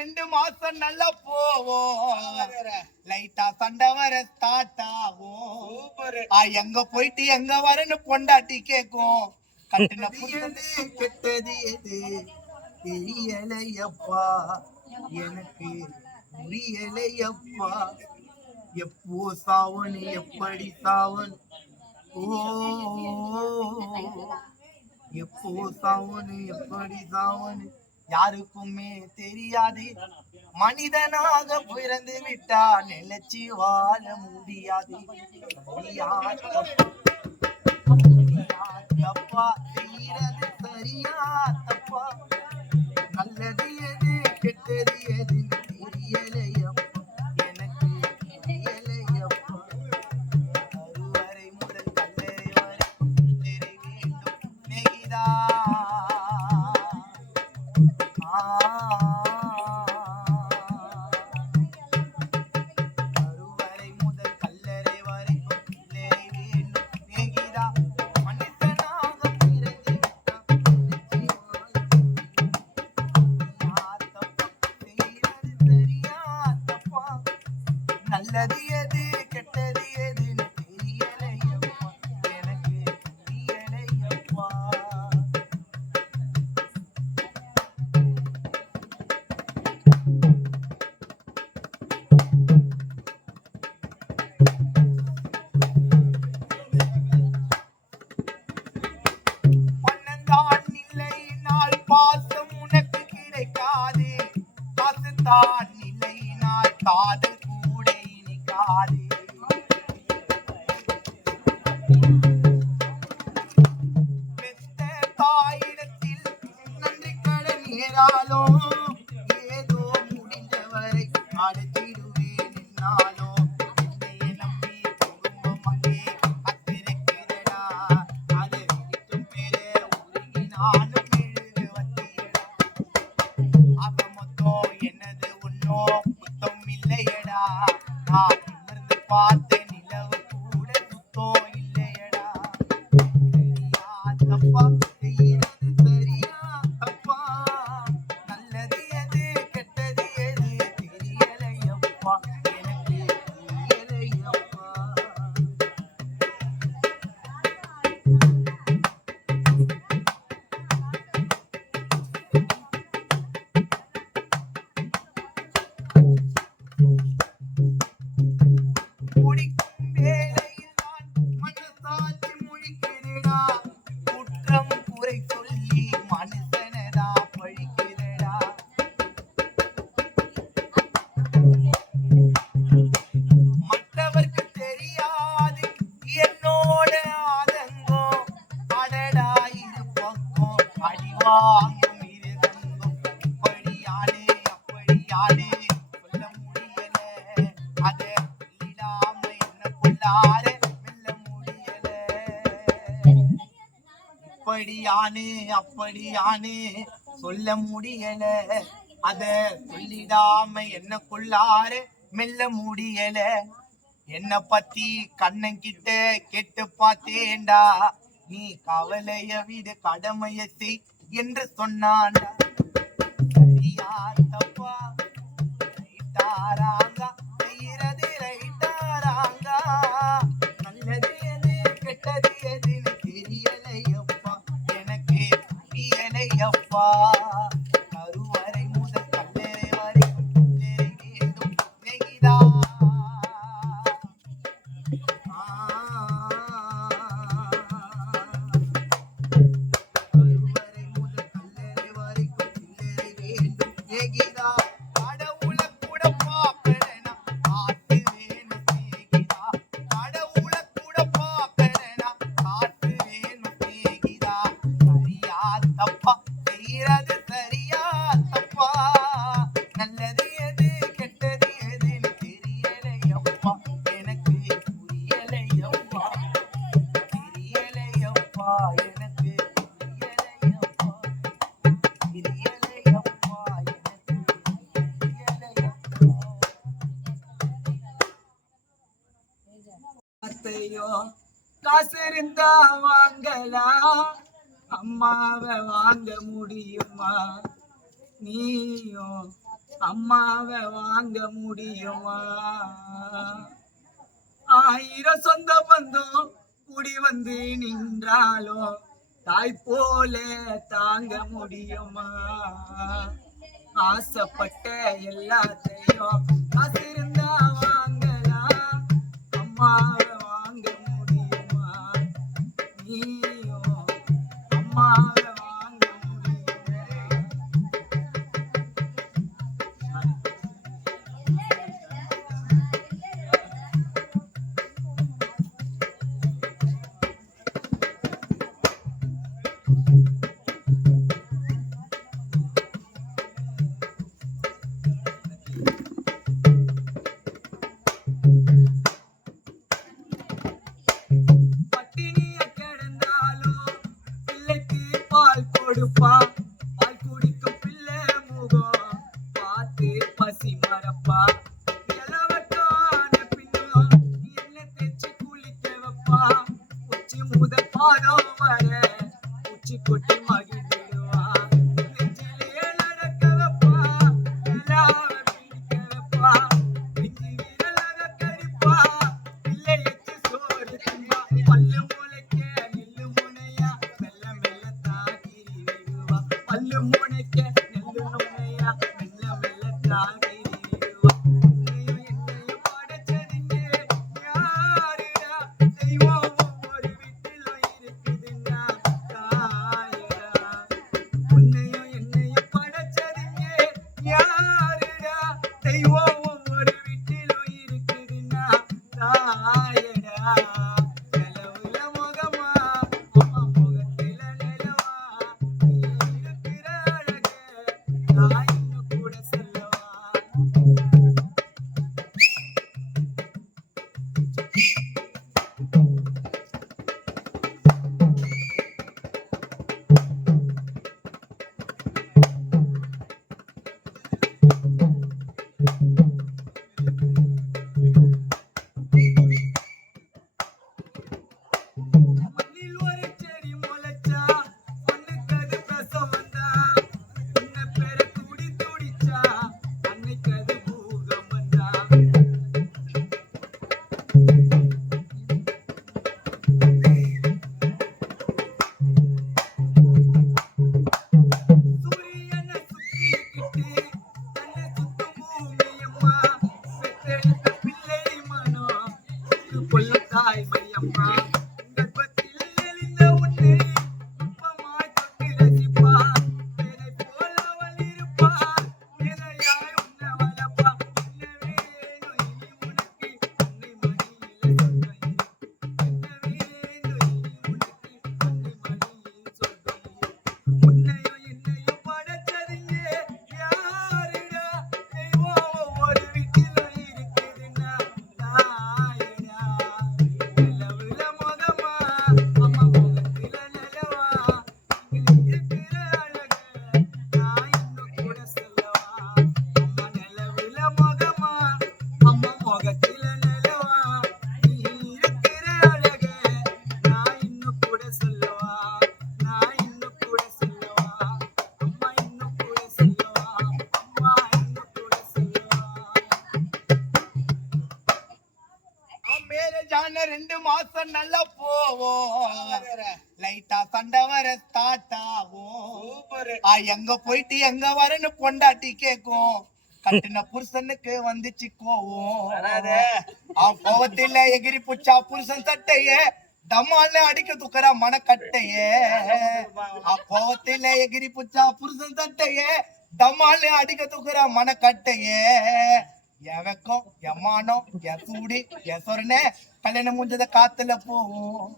ரெண்டு மாசம் நல்லா போவோம். லைட்டா சண்டை வர ஸ்டார்ட் ஆகும். எங்க போயிட்டு எங்க வரன்னு பொண்டாட்டி கேக்கும். கட்டின கெட்டது எது? தெரியலையப்பா. எனக்கு புரியலையப்பா. எப்போ சாவன் எப்படி சாவன் ஓ. எப்போ சாவன் எப்படி சாவன் யாருக்குமே தெரியாது. மனிதனாக பிறந்து விட்டால் நிலைச்சி வாழ முடியாது. ஆதி one for you. உள்ளாரே மெல்ல முடியல இப்படியானு அப்படியானு சொல்ல முடியல. அத சொல்லிடாம என்னக்குள்ளாரு மெல்ல முடியல. என்ன பத்தி கண்ணன் கிட்ட கேட்டு பார்த்தேண்டா நீ கவலைய விடு கடமையத்தை என்று சொன்னான் சரியா தப்பா? கதி எதில் தெரியலையப்பா. எனக்கு தெரியலையப்பா அத்தையோ காசு இருந்தா வாங்கலாம் அம்மாவை வாங்க முடியுமா? நீயோ அம்மாவை வாங்க முடியுமா? ஆயிரம் சொந்த பந்தம் குடி வந்து நின்றாலோ தாய் போல தாங்க முடியுமா? ஆசைப்பட்ட எல்லாத்தையும் காசு இருந்த one. where you're from. கல்யாணம் ரெண்டு மாசம் நல்லா போவோம். லைட்டா சண்டை வர ஸ்டார்ட் ஆகும். எங்க போயிட்டு எங்க வரன்னு பொண்டாட்டி கேக்கும். கட்டின புருஷனுக்கு வந்துச்சு கோவம். கோவத்தில எகிரி புச்சா புருஷன் சட்டைய தம்மால அடிக்க துக்கற மனக்கட்டைய. கோவத்தில எகிரி புச்சா புருஷன் சட்டையே தம்மால அடிக்க துக்கற மனக்கட்டைய. எவக்கம் எம்மானம் எசூடி எசொருனே கல்யாணம் முடிஞ்சத காத்துல போவோம்.